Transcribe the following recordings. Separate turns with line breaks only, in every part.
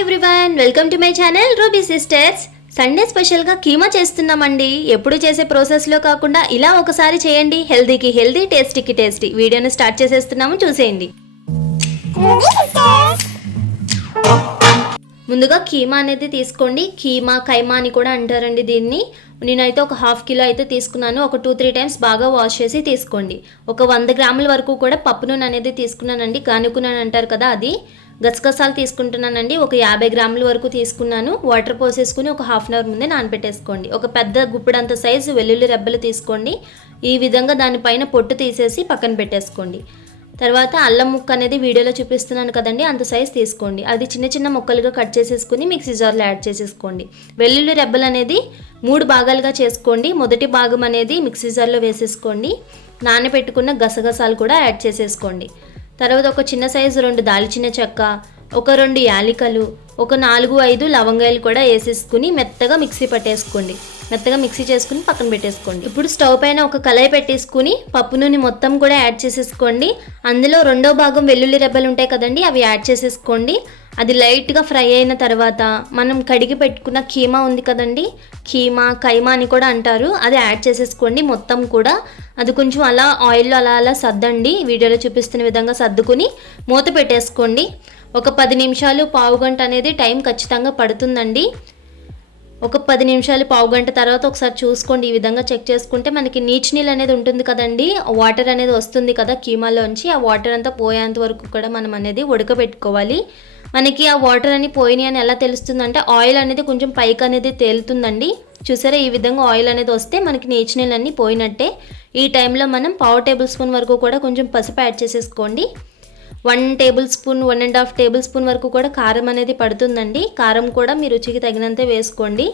Everyone welcome to my channel Ruby sisters Sunday స్పెషల్గా కీమా చేస్తున్నామండి. ఎప్పుడు చేసే ప్రాసెస్లో కాకుండా ఇలా ఒకసారి చేయండి. హెల్దీకి హెల్దీ టేస్టీకి టేస్టీ వీడియోని స్టార్ట్ చేసేస్తున్నాము చూసేయండి. ముందుగా కీమా అనేది తీసుకోండి. కీమా కైమా అని కూడా అంటారండి దీన్ని. నేనైతే ఒక హాఫ్ కిలో అయితే తీసుకున్నాను. ఒక టూ త్రీ టైమ్స్ బాగా వాష్ చేసి తీసుకోండి. ఒక వంద గ్రాముల వరకు కూడా పప్పు నూనె అనేది తీసుకున్నానండి. గానుకున్నాను అంటారు కదా అది. గసగసాలు తీసుకుంటున్నానండి. ఒక యాభై గ్రాముల వరకు తీసుకున్నాను. వాటర్ పోసేసుకుని ఒక హాఫ్ అన్ అవర్ ముందే నానబెట్టేసుకోండి ఒక పెద్ద గుప్పిడంత సైజు వెల్లుల్లి రెబ్బలు తీసుకోండి. ఈ విధంగా దానిపైన పొట్టు తీసేసి పక్కన పెట్టేసుకోండి. తర్వాత అల్లం ముక్క అనేది వీడియోలో చూపిస్తున్నాను కదండి అంత సైజ్ తీసుకోండి. అది చిన్న చిన్న ముక్కలుగా కట్ చేసేసుకుని మిక్సీ జార్లో యాడ్ చేసేసుకోండి. వెల్లుల్లి రెబ్బలు అనేది మూడు భాగాలుగా చేసుకోండి. మొదటి భాగం అనేది మిక్సీ జార్లో వేసేసుకోండి. నానబెట్టుకున్న గసగసాలు కూడా యాడ్ చేసేసుకోండి. తర్వాత ఒక చిన్న సైజు రెండు దాల్చిన చెక్క ఒక రెండు యాలికలు ఒక నాలుగు ఐదు లవంగాయలు కూడా వేసేసుకుని మెత్తగా మిక్సీ పట్టేసుకోండి. మెత్తగా మిక్సీ చేసుకుని పక్కన పెట్టేసుకోండి. ఇప్పుడు స్టవ్ పైన ఒక కళాయి పెట్టేసుకుని పప్పు నూనె మొత్తం కూడా యాడ్ చేసేసుకోండి. అందులో రెండో భాగం వెల్లుల్లి రెబ్బలు ఉంటాయి కదండి అవి యాడ్ చేసేసుకోండి. అది లైట్గా ఫ్రై అయిన తర్వాత మనం కడిగి పెట్టుకున్న కీమా ఉంది కదండి కీమా కైమా అని కూడా అంటారు. అది యాడ్ చేసేసుకోండి. మొత్తం కూడా అది కొంచెం అలా ఆయిల్లో అలా అలా సర్దండి. వీడియోలో చూపిస్తున్న విధంగా సర్దుకుని మూత పెట్టేసుకోండి. ఒక పది నిమిషాలు పావు గంట అనేది టైం ఖచ్చితంగా పడుతుందండి. ఒక పది నిమిషాలు పావు గంట తర్వాత ఒకసారి చూసుకోండి. ఈ విధంగా చెక్ చేసుకుంటే మనకి నీచు నీళ్ళు అనేది ఉంటుంది కదండి. వాటర్ అనేది వస్తుంది కదా కీమాలోంచి ఆ వాటర్ అంతా పోయేంత వరకు కూడా మనం అనేది ఉడకబెట్టుకోవాలి. మనకి ఆ వాటర్ అని పోయినాయి అని ఎలా తెలుస్తుందంటే ఆయిల్ అనేది కొంచెం పైకి అనేది తేలుతుందండి. చూసారా? ఈ విధంగా ఆయిల్ అనేది వస్తే మనకి నీచు నీళ్ళు అన్నీ పోయినట్టే. ఈ టైంలో మనం పావు టేబుల్ స్పూన్ వరకు కూడా కొంచెం పసుపు యాడ్ చేసేసుకోండి. One tablespoon one and half tablespoon వరకు కూడా కారం అనేది పడుతుందండి. కారం కూడా మీ రుచికి తగినంతే వేసుకోండి.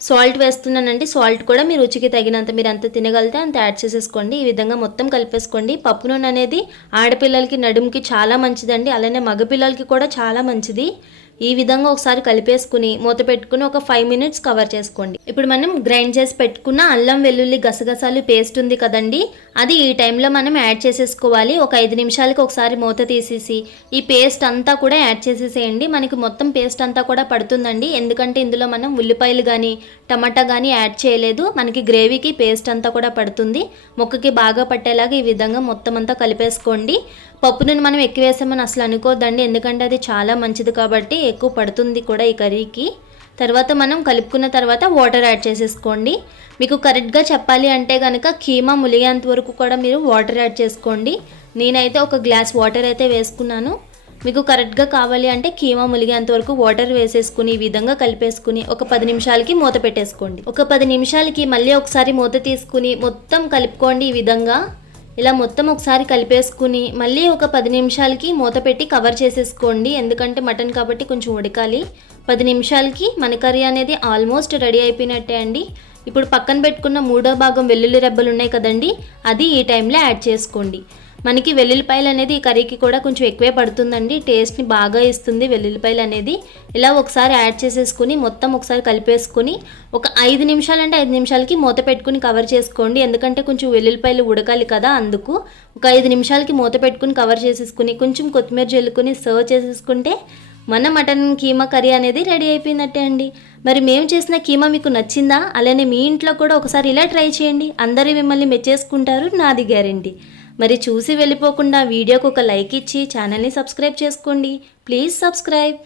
సాల్ట్ వేస్తున్నానండి. సాల్ట్ కూడా మీ రుచికి తగినంత మీరు ఎంత తినగలితే అంత యాడ్ చేసేసుకోండి. ఈ విధంగా మొత్తం కలిపేసుకోండి. పప్పు నూనె అనేది ఆడపిల్లలకి నడుముకి చాలా మంచిదండి. అలానే మగపిల్లలకి కూడా చాలా మంచిది. ఈ విధంగా ఒకసారి కలిపేసుకుని మూత పెట్టుకుని ఒక ఫైవ్ మినిట్స్ కవర్ చేసుకోండి. ఇప్పుడు మనం గ్రైండ్ చేసి పెట్టుకున్న అల్లం వెల్లుల్లి గసగసాలు పేస్ట్ ఉంది కదండి. అది ఈ టైంలో మనం యాడ్ చేసేసుకోవాలి. ఒక ఐదు నిమిషాలకి ఒకసారి మూత తీసేసి ఈ పేస్ట్ అంతా కూడా యాడ్ చేసేసేయండి. మనకి మొత్తం పేస్ట్ అంతా కూడా పడుతుందండి. ఎందుకంటే ఇందులో మనం ఉల్లిపాయలు కానీ టమాటా కానీ యాడ్ చేయలేదు. మనకి గ్రేవీకి పేస్ట్ అంతా కూడా పడుతుంది. ముక్కకి బాగా పట్టేలాగా ఈ విధంగా మొత్తం అంతా కలిపేసుకోండి. పప్పు మనం ఎక్కువ వేసామని అసలు అనుకోద్దండి. ఎందుకంటే అది చాలా మంచిది కాబట్టి ఎక్కువ పడుతుంది కూడా ఈ కర్రీకి. తర్వాత మనం కలుపుకున్న తర్వాత వాటర్ యాడ్ చేసేసుకోండి. మీకు కరెక్ట్గా చెప్పాలి అంటే కనుక కీమా ములిగేంత వరకు కూడా మీరు వాటర్ యాడ్ చేసుకోండి. నేనైతే ఒక గ్లాస్ వాటర్ అయితే వేసుకున్నాను. మీకు కరెక్ట్గా కావాలి అంటే కీమా ములిగేంత వరకు వాటర్ వేసేసుకుని ఈ విధంగా కలిపేసుకుని ఒక పది నిమిషాలకి మూత పెట్టేసుకోండి. ఒక పది నిమిషాలకి మళ్ళీ ఒకసారి మూత తీసుకుని మొత్తం కలుపుకోండి ఈ విధంగా. ఇలా మొత్తం ఒకసారి కలిపేసుకుని మళ్ళీ ఒక పది నిమిషాలకి మూత పెట్టి కవర్ చేసేసుకోండి. ఎందుకంటే మటన్ కాబట్టి కొంచెం ఉడకాలి. పది నిమిషాలకి మన కర్రీ అనేది ఆల్మోస్ట్ రెడీ అయిపోయినట్టే అండి. ఇప్పుడు పక్కన పెట్టుకున్న మూడో భాగం వెల్లుల్లి రెబ్బలు ఉన్నాయి కదండి అది ఈ టైంలో యాడ్ చేసుకోండి. మనకి వెల్లుల్లిపాయలు అనేది ఈ కర్రీకి కూడా కొంచెం ఎక్కువే పడుతుందండి. టేస్ట్ని బాగా ఇస్తుంది వెల్లుల్లిపాయలు అనేది. ఇలా ఒకసారి యాడ్ చేసేసుకుని మొత్తం ఒకసారి కలిపేసుకుని ఒక ఐదు నిమిషాలు అంటే ఐదు నిమిషాలకి మూత పెట్టుకుని కవర్ చేసుకోండి. ఎందుకంటే కొంచెం వెల్లుల్లిపాయలు ఉడకాలి కదా అందుకు. ఒక ఐదు నిమిషాలకి మూత పెట్టుకుని కవర్ చేసేసుకుని కొంచెం కొత్తిమీర జల్లుకుని సర్వ్ చేసేసుకుంటే మన మటన్ కీమా కర్రీ అనేది రెడీ అయిపోయినట్టే అండి. మరి మేము చేసిన కీమా మీకు నచ్చిందా? అలానే మీ ఇంట్లో కూడా ఒకసారి ఇలా ట్రై చేయండి. అందరూ మిమ్మల్ని మెచ్చేసుకుంటారు నాది గ్యారంటీ. మరి చూసి వెళ్ళిపోకుండా వీడియోకి ఒక లైక్ ఇచ్చి ఛానల్ని సబ్స్క్రైబ్ చేసుకోండి. Please subscribe.